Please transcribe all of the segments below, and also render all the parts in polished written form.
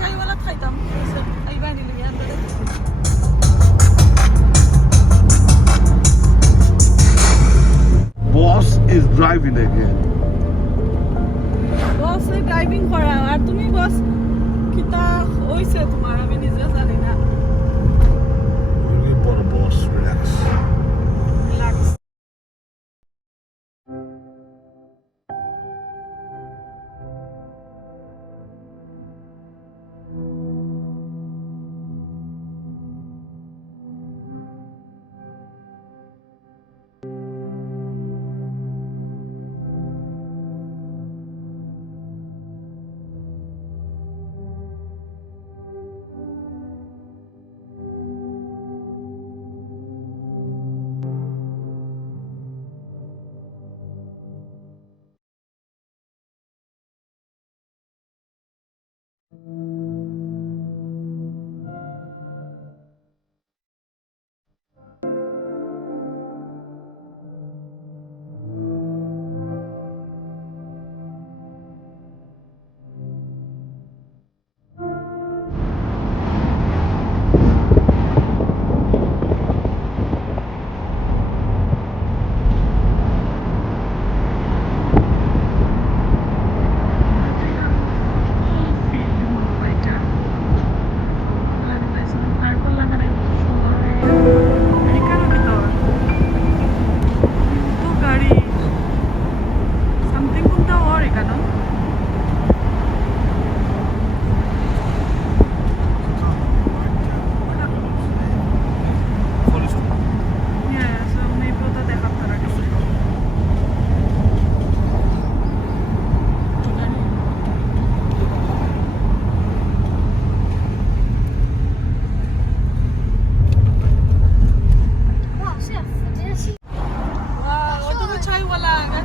চাইওয়ালা খাইতাম আইবা নিলে Boss is driving again. Boss driving করা আর তুমি বস কিতা হইছে তোমার আমি নিজে জানি না Really for a boss, relax. Relax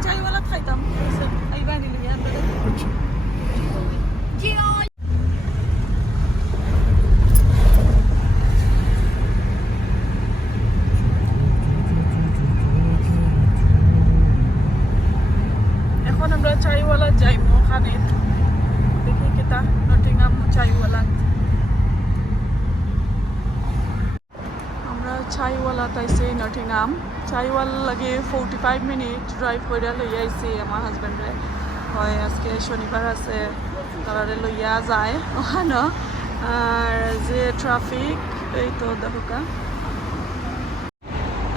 চাইওয়ালা খাইতাম আইবা নিলে এখন আমরা চাইওয়ালা যাইব ওখানে দেখি কিতা নটিংহাম চাইওয়ালা আমরা চাইওয়ালা তাইছে নটিংহাম চাইওয়ালা লাগে 45 মিনিট ড্রাইভ করে লইয়া আইছি আমার হাজবেন্ডে হয় আজকে শনিবার আছে তারা লইয়া যায় ওখানে আর যে ট্রাফিক এই তো দেখোকা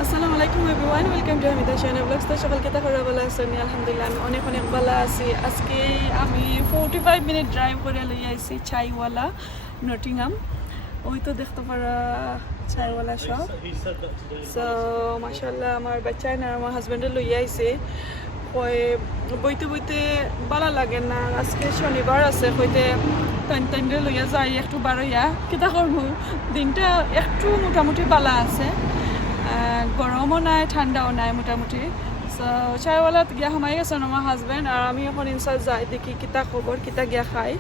আসসালামু আলাইকুম everyone welcome to Hamida channel vlogs তো সকাল কেতা করে ভালো আছেন আলহামদুলিল্লাহ আমি অনেক অনেক ভালো আছি আজকে আমি 45 মিনিট ড্রাইভ করে লইয়া আইছি চাইওয়ালা নটিংহাম ওই তো দেখতে পারা চাইওয়ালা সব সো মাশাআল্লাহ আমার বাচ্চা না আমার হাজবেন্ডে লইয়া আইছে কয় বইতে বইতে ভালো লাগে না আজকে শনিবার আছে কইতে টাইম লইয়া যাই একটু বারইয়া কিতা করবো দিনটা একটু মোটামুটি ভালো আছে গরমও নাই ঠান্ডাও নাই মোটামুটি সো চাইওয়ালাত গিয়া সোমাই গেছে আমার হাজবেন্ড আর আমি এখন ইনসার যাই দেখি কিতা খবর কিতা গিয়া খাই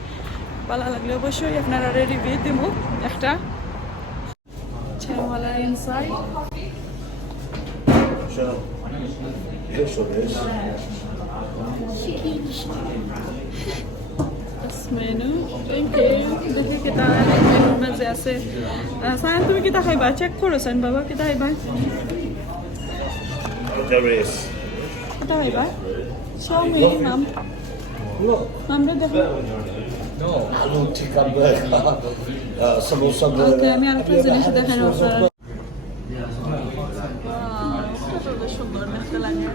ভালো লাগলে অবশ্যই আপনারা রিভিউ দিব একটা chaiwala inside menu thank you দেখি কিতা মেনুর মাঝে আছে সায়ন তুমি কিতা খাইবা চেক করছেন বাবা কিতা খাইবা কিতা খাইবা show me mom আমরা দেখো No, আলু চিকেন বার্গার সমোসা ওকে আমি আরেকটা জিনিস দেখানো আপনারা কত সুন্দর দেখতে লাগে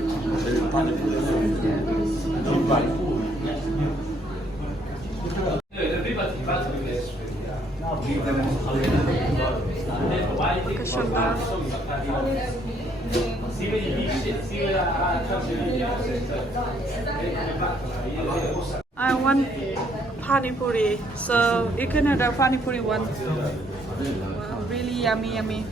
I want pani puri, so you can have a pani puri one. Wow, really yummy, yummy.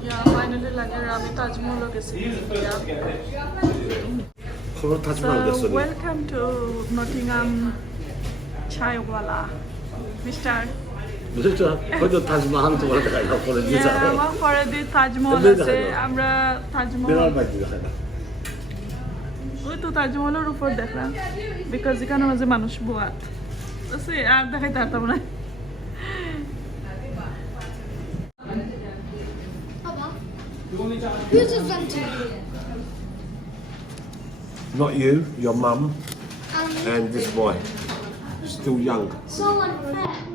Yeah, finally like আমি তাজমহল গেছি So welcome to Nottingham Chaiwala, Mr. বুঝছো হয়তো তাজমহল তোমার দেখাই না পরে দিয়ে যাও আমার পরে দিয়ে তাজমহল আছে আমরা তাজমহল ওই তো তাজমহলের উপর দেখলাম বিকজ এখানে মাঝে মানুষ বোয়াত আছে আর দেখাইতে পারতাম না Who's a venti? Not you, your mum And and this boy. Still young. so unfair.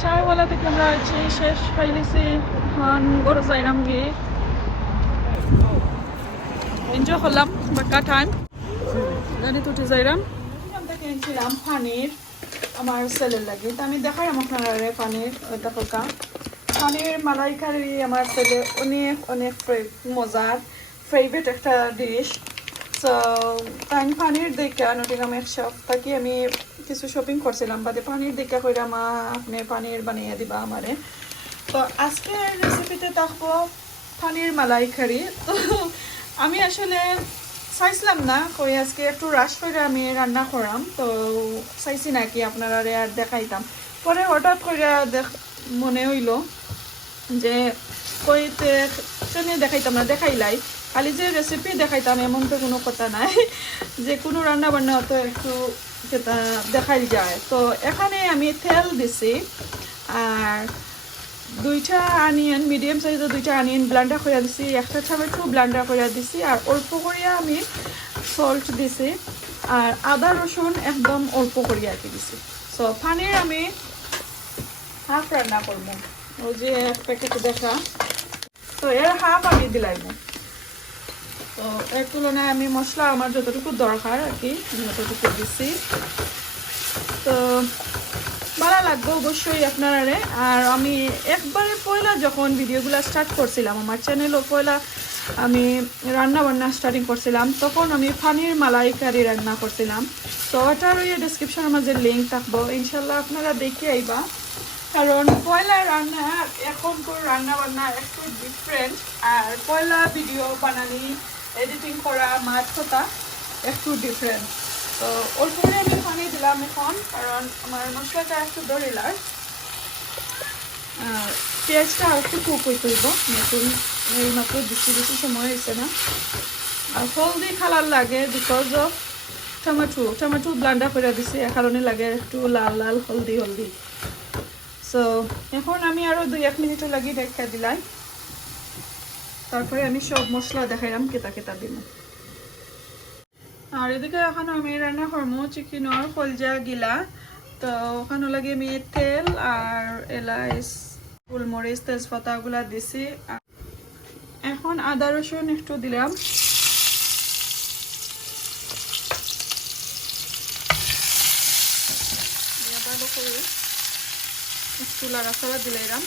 Chaiwala থেকে আমরা হচ্ছে শেষ পাইলেছি এখন বড় যাইরাম গিয়ে এনজয় করলাম বাক্কা টাইম গাড়ি তুটে যাইরাম এখান থেকে এনেছিলাম পানির আমার ছেলের লাগে তো আমি দেখাই আপনারা পানির দেখা পানির মালাইকারি আমার ছেলে অনেক অনেক মজার ফেভারিট একটা ডিশ তো তাই পানির দেখা নটিগাম এক সপ্তাহ কি আমি কিছু শপিং করছিলাম বাদে পানির দেখা কইরা মা আপনি পানির বানিয়ে দিবা আমারে তো আজকে রেসিপিতে থাকবো পানির মালাইকারি তো আমি আসলে চাইছিলাম না কই আজকে একটু রাশ করে আমি রান্না করাম তো চাইছি নাকি আপনারা আর দেখাইতাম পরে হঠাৎ করে মনে হইল যে কইতে দেখাইতাম না দেখাইলাই খালি যে রেসিপি দেখাইতাম এমন তো কোনো কথা নাই যে কোনো রান্না বান্না তো একটু যেটা দেখাই যায় তো এখানে আমি তেল দিছি আর দুইটা আনিয়ন মিডিয়াম সাইজের দুইটা আনিয়ন ব্লান্ডার করে দিছি একটা টমেটো ব্লান্ডার করে দিছি আর অল্প করিয়া আমি সল্ট দিছি আর আদা রসুন একদম অল্প করিয়া আর কি দিছি সো পানির আমি হাফ রান্না করবো ওই যে এক প্যাকেট দেখা তো এর হাফ আমি দিলাইব তো এর তুলনায় আমি মশলা আমার যতটুকু দরকার আর কি যতটুকু দিছি তো ভালো লাগবে অবশ্যই আপনারা আর আমি একবারে পয়লা যখন ভিডিওগুলো স্টার্ট করছিলাম আমার চ্যানেলও পয়লা আমি রান্না বান্না স্টার্টিং করছিলাম তখন আমি পানির মালাইকারি রান্না করছিলাম তো ওটার ওই ডেসক্রিপশনের মাঝে লিঙ্ক থাকবো ইনশাল্লাহ আপনারা দেখে আইবা কারণ পয়লা রান্না এখনকার রান্না বান্না একটু ডিফারেন্ট আর পয়লা ভিডিও বানানি এডিটিং করা মাছ কথা একটু ডিফারেন্ট তো ওর পরে আমি পানি দিলাম এখন কারণ আমার মশলাটা একটু দরিলার আর পেঁয়াজটা একটু কুক হইতে হইব নতুন এই মাত্র বেশি সময় হয়েছে না আর হলদি কালার লাগে বিকজ অফ টমেটো ব্লান্ডার করে দিছি এ কারণে লাগে একটু লাল লাল হলদি সো এখন আমি আরও 2-1 মিনিট লাগি রেখে দিলাই তারপরে আমি সব মশলা দেখাইলাম কেতা দিব আর এদিকে এখন আমি রান্না করবো চিকেনের কলজা গিলা তো ওখানে লাগে আমি তেল আর এলাচ গোলমরিচ তেজপাতা গুলা দিছি এখন আদা রসুন একটু দিলাম ভালো করে একটু লাড়াচাড়া দিলাম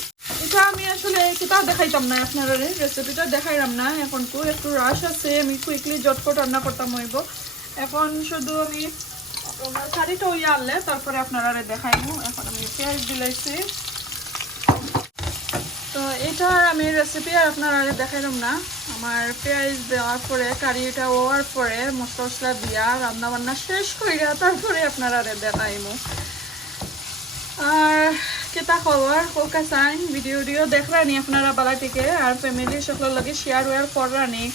এটা আমি আসলে কোথাও দেখাইতাম না আপনারা রেসিপিটা দেখাইলাম না এখন তো একটু রাশ আছে আমি কুইকলি জটপট রান্না করতাম হইব এখন শুধু আমি শাড়িটা ওই আনলে তারপরে আপনারা দেখাইবো এখন আমি পেঁয়াজ দিলাইছি তো এটা আমি রেসিপি আর আপনারা দেখাইলাম না আমার পেঁয়াজ দেওয়ার পরে কারিটা হওয়ার পরে মশলা দিয়া রান্না বান্না শেষ কইরা তারপরে আপনারা দেখাইবো আর কেতা খবর কোকা চাইন ভিডিও দেখরানি আপনারা বালা থেকে আর ফ্যামিলি সকলের লগে শেয়ার ওয়ার কররানি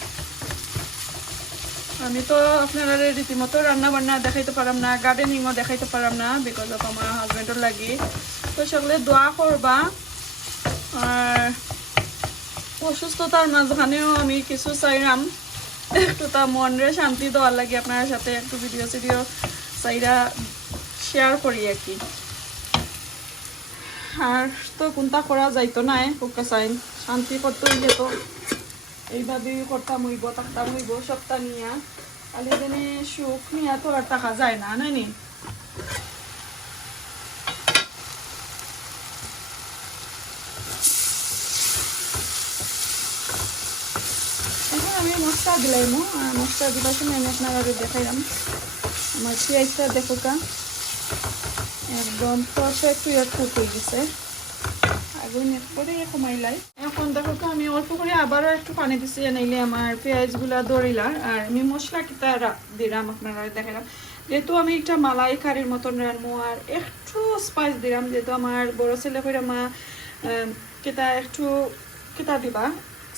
আমি তো আপনারা রীতিমতো রান্না বান্না দেখাইতে পারাম না গার্ডেনিংও দেখাইতে পারাম না বিকজ অফ আমার হাজবেন্ডের লাগি তো সকলে দোয়া করবা আর অসুস্থতার মাঝখানেও আমি কিছু চাইরাম একটু তা মনরে শান্তি দেওয়ার লাগে আপনার সাথে একটু ভিডিও চাইরা শেয়ার করি আর কি আর তো কোনটা করা যাইতো না কুকা চাইন শান্তি করতে হইলে তো এইভাবেই করতাম হইব থাকতাম হইব সপ্তাহ নিয়া খালি দিনে সুখ নিয়া তো আর টাকা যায় না নাইনি এখন আমি মশলা দিলাইমু আর মশলা দিবার সময় আমি আপনারা দেখাইলাম আমার পেঁয়াজটা দেখো কা একদম পারফেক্ট কুক হয়ে গেছে আগুন একবারে কমাইলাই এখন দেখো কা আমি অল্প করে আবারও একটু পানি দিছি নাইলে আমার পেঁয়াজগুলা দড়িলার আর আমি মশলা কিতা দিলাম আপনারা দেখালাম যেহেতু আমি একটা মালাই কারির মতন রান্নু আর একটু স্পাইস দিলাম যেহেতু আমার বড় ছেলে কইরা মা কিতা একটু কিতা দিবা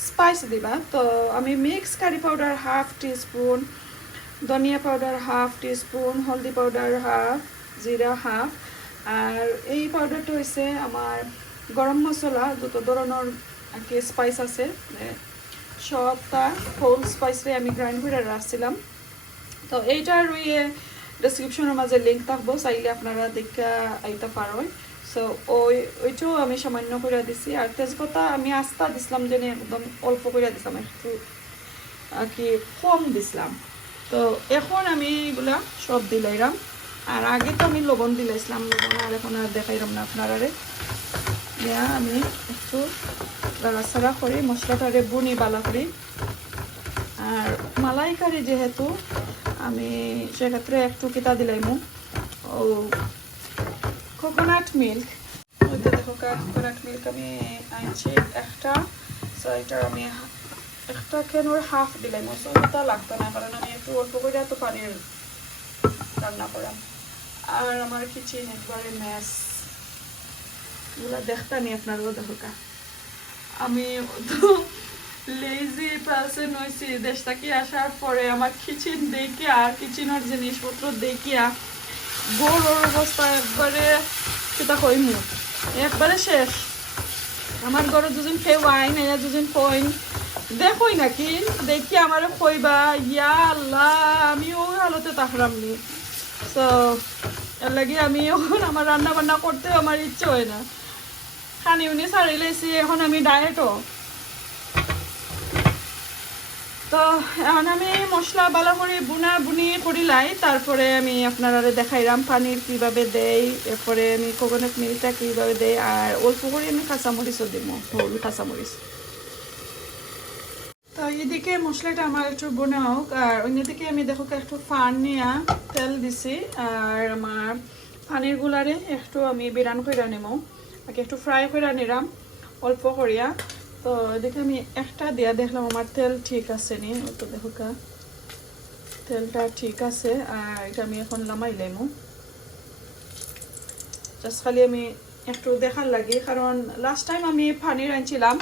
স্পাইস দিবা তো আমি mix curry powder half teaspoon ধনিয়া পাউডার হাফ টিস্পুন হলদি পাউডার হাফ জিরা হাফ আর এই পাউডারটা হয়েছে আমার গরম মশলা যত ধরনের আর কি স্পাইস আছে সবটা হোল স্পাইসে আমি গ্রাইন্ড করে রাখছিলাম তো এইটার ইয়ে ডেসক্রিপশনের মাঝে লিঙ্ক থাকবো চাইলে আপনারা দেখা আইতে পারেন সো ওইটাও আমি সামান্য করে দিছি আর তেজপাতা আমি আস্তা দিছিলাম যে একদম অল্প করে দিছিলাম একটু আর কি কম দিছিলাম তো এখন আমি এগুলা সব দিলাইলাম আর আগে তো আমি লবণ দিলাইছিলাম লবণ আর এখন আর দেখাইলাম না আপনারা আমি একটু লাড়াচাড়া করি মশলাটারে বুনি বালা করি আর মালাইকারি যেহেতু আমি সেক্ষেত্রে একটু কিতা দিলাইমু ও কোকোনাট মিল্ক ওইটা দেখো কোকোনাট মিল্ক আমি আনছি একটা সো এটা আমি একটা কেনোর হাফ দিলাইমু সো এটা লাগতো না কারণ আমি একটু অল্প করে এত পানির রান্না করাম আর আমার কিচেন একবারে ম্যাস এগুলো দেখতে নি আপনারাও দেখো আমি তো লেজি পার্সন হয়েছি দেশ থেকে আসার পরে আমার কিচেন দেখে আর কিচেনের জিনিসপত্র দেখিয়া বড়োর অবস্থা একবারে সেটা কইমু একবারে শেষ আমার ঘরে দুজন কেউ আইন এরা দুজন কইন দেখোই নাকি দেখি আমার কইবা ইয়া আল্লাহ আমি ওই হালতে তাকরামনি তো এর লাগে আমি এখন আমার রান্না বান্না করতে আমার ইচ্ছে হয় না খানি উনি ছাড়ি লাইছি এখন আমি ডায়েটও তো এখন আমি মশলা ভালো করে বুনা বুনি করিলাই তারপরে আমি আপনারা দেখাইলাম পানির কিভাবে দেই এরপরে আমি কোকোনাট মিল্কটা কিভাবে দেই আর অল্প করে আমি কাঁচামরিচও দিব হলুদ কাঁচামরিচ তো এদিকে মশলাটা আমার একটু বোনা হোক আর অন্যদিকে আমি দেখো একটু ফান নিয়ে তেল দিছি আর আমার পানির গুলারে একটু আমি বিরান করে নেব আগে একটু ফ্রাই করে নিলাম অল্প করিয়া তো এদিকে আমি একটা দিয়া দেখলাম আমার তেল ঠিক আছে নি তো দেখো তেলটা ঠিক আছে আর এটা আমি এখন লামাই লাইমু জাস্ট খালি আমি একটু দেখার লাগে কারণ লাস্ট টাইম আমি পানির আনছিলাম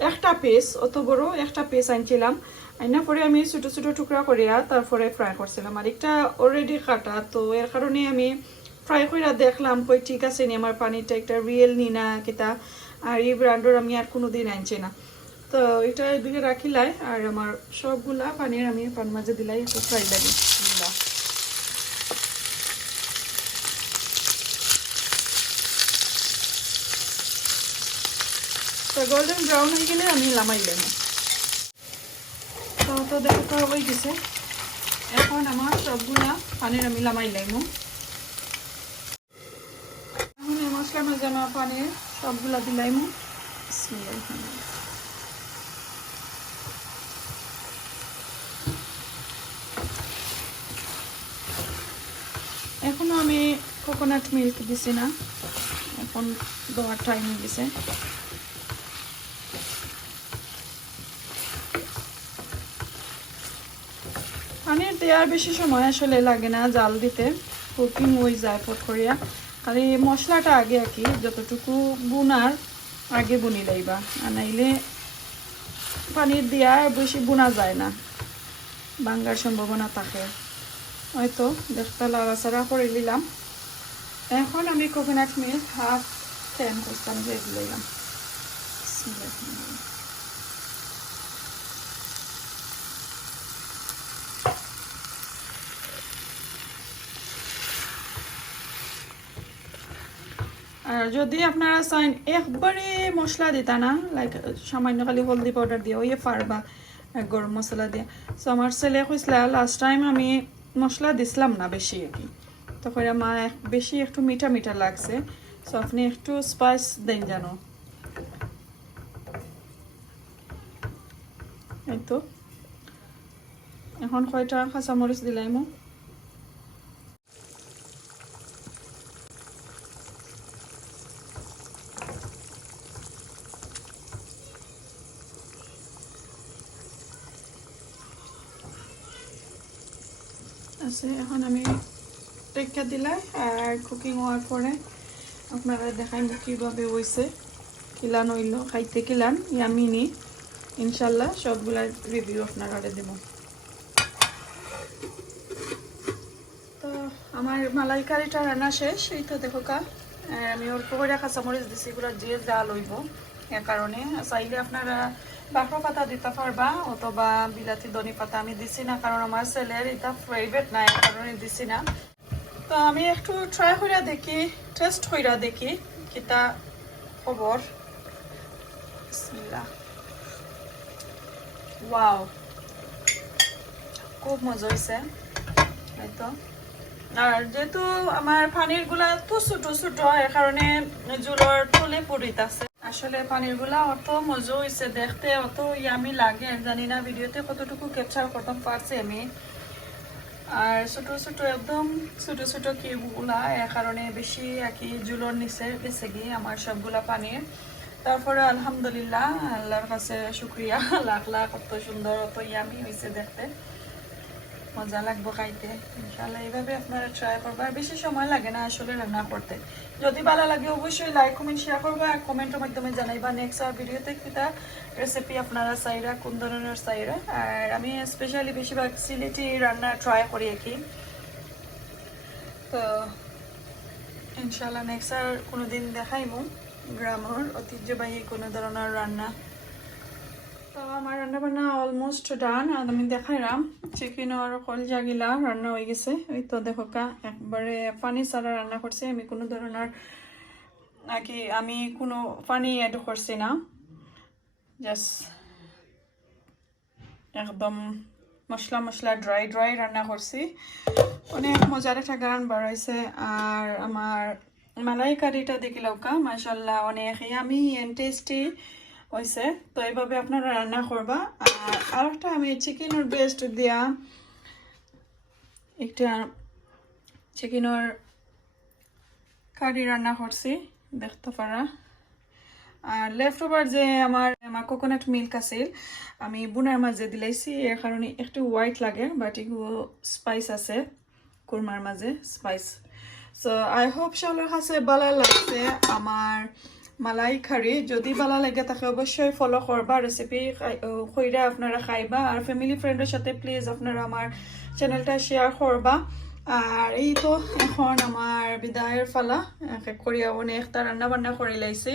একটা পিস অত বড় একটা পিস আনছিলাম আইনা পরে আমি ছোট ছোট টুকরা করিয়া তারপরে ফ্রাই করছিলাম আর একটা অলরেডি কাটা তো এর কারণে আমি ফ্রাই করে দেখলাম কই ঠিক আছে নি আমার পানিটা একটা রিয়েল নি না কিতা আর এই ব্র্যান্ডের আমি আর কোনোদিন আনছি না তো এটা এদিকে রাখিলাই আর আমার সবগুলা পানির আমি পান মাঝে দিলাই একটু ফ্রাই লাগে তো গোল্ডেন ব্রাউন হয়ে গেলে আমি লামাই দেব তো দেখো হয়ে গেছে এখন আমার সবগুলা পানির আমি লামাই লাইমু এখন এই মশলার মাঝে আমার পানির সবগুলা দিলাইমু এখনো আমি কোকোনাট মিল্ক দিছি না এখন দেওয়ার টাইম হয়ে গেছে পানির দেওয়ার বেশি সময় আসলে লাগে না জাল দিতে কুকিং হয়ে যায় পট করিয়া আর এই মশলাটা আগে আর কি যতটুকু বুনার আগে বুনি লাইবা আর নাইলে পানির দেওয়া বেশি বুনা যায় না ভাঙ্গার সম্ভাবনা থাকে হয়তো দেখতে লাড়াচাড়া করে নিলাম এখন আমি কোকোনাট মিল্ক হাফ টেন করতাম দিয়ে দিলাম আর যদি আপনারা চাইন একবারে মশলা দিতা না লাইক সামান্য খালি হলদি পাউডার দিয়ে ওই পারবা গরম মশলা দিয়ে। সো আমার ছেলে কইছিল লাস্ট টাইম আমি মশলা দিছিলাম না বেশি আর কি, তখন আমার বেশি একটু মিঠা মিঠা লাগছে। সো আপনি একটু স্পাইস দেন জানো। এই তো এখন কয়টা কাঁচামরিচ দিলাইমো। আছে এখন আমি টেক্কা দিলাই আর কুকিং হওয়ার পরে আপনারা দেখাইব কীভাবে হয়েছে, কিলান হইল খাইতে কিলান ইয়ামিনি। ইনশাল্লাহ সবগুলার রিভিউ আপনারা দেব। তো আমার মালাই কারিটা রান্না শেষ, এই তো দেখো কা আমি অল্প করে কাঁচামরিচ দিছি, এগুলো যে জাল হইব এ কারণে। চাইলে আপনারা বাঁকড়া পাতা দিতে পারবা অথবা বিলাতি ধনি পাতা, আমি দিছি না কারণ আমার ছেলের এটা ফেভারিট না, এ কারণে দিছি না। তো আমি একটু ট্রাই কইরা দেখি, টেস্ট কইরা দেখি কিতা খবর। বিসমিল্লাহ। ওয়াও, খুব মজা হয়েছে। এই তো আর যেহেতু আমার পানির গুলা তো ছোট ছোট এর কারণে জুলোর টলে পড়িতাছে। আসলে পানির গুলা অত মজা হয়েছে দেখতে, অত ইয়ামি লাগে জানি না ভিডিওতে কতটুকু ক্যাপচার করতাম পারছি আমি। আর ছোট ছোট একদম ছোট ছোট কিউবগুলা এর কারণে বেশি আর কি জুলোর নিচে বেঁচে গিয়ে আমার সবগুলা পানির। তারপরে আলহামদুলিল্লাহ আল্লাহর কাছে শুক্রিয়া লাখ লাখ, কত সুন্দর অত ইয়ামি হয়েছে দেখতে, মজা লাগবে খাইতে। ইনশাআল্লাহ এইভাবে আপনারা ট্রাই করবা, বেশি সময় লাগে না আসলে রান্না করতে। যদি ভালো লাগে অবশ্যই লাইক কমেন্ট শেয়ার করবা আর কমেন্টের মাধ্যমে জানাইবা নেক্সট আর ভিডিওতে কিটা রেসিপি আপনারা চাইরা, কোন ধরনের চাইরা। আর আমি স্পেশালি বেশিরভাগ সিলেটি রান্না ট্রাই করি আর কি। তো ইনশাআল্লাহ নেক্সট আর কোনোদিন দেখাইমু গ্রামের ঐতিহ্যবাহী কোনো ধরনের রান্না। তো আমার রান্না বান্না অলমোস্ট ডান, আর আমি দেখাইলাম চিকেন আর কলজা গিলা রান্না হয়ে গেছে। ওই তো দেখো কা একবারে পানি ছাড়া রান্না করছি আমি, কোনো ধরনের নাকি আমি কোনো পানি অ্যাড করছি না, জাস্ট একদম মশলা মশলা ড্রাই ড্রাই রান্না করছি। অনেক মজার একটা গান বাড়াইছে। আর আমার মালাই কারিটা দেখিলাও কা মাশাআল্লাহ অনেক ইয়ামি এন্ড টেস্টি হয়েছে। তো এইভাবে আপনারা রান্না করবা। আর একটা আমি চিকেনের ব্রেস্ট দিয়া একটা চিকেনের কারি রান্না করছি দেখতে পারা। আর লেফট ওভার যে আমার কোকোনাট মিল্ক আছিল আমি বুনার মাঝে দিলাইছি, এর কারণে একটু হোয়াইট লাগে, বাট এগুলো স্পাইস আছে কুরমার মাঝে স্পাইস। সো আই হোপ সকলের কাছে ভালো লাগছে আমার মালাই কারি। যদি ভালো লাগে তাকে অবশ্যই ফলো করবা, রেসিপি কইরা আপনারা খাইবা। আর ফ্যামিলি ফ্রেন্ডের সাথে প্লিজ আপনারা আমার চ্যানেলটা শেয়ার করবা। আর এই তো এখন আমার বিদায়ের ফালা, এক এক করিয়া অনেকটা রান্না বান্না করে লাইছি।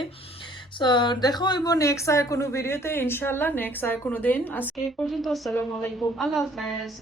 সো দেখো হইব নেক্সট আর কোনো ভিডিওতে ইনশাল্লাহ, নেক্সট আর কোনো দিন। আজকে পর্যন্ত আসসালামু আলাইকুম, আল্লাহ হাফেজ।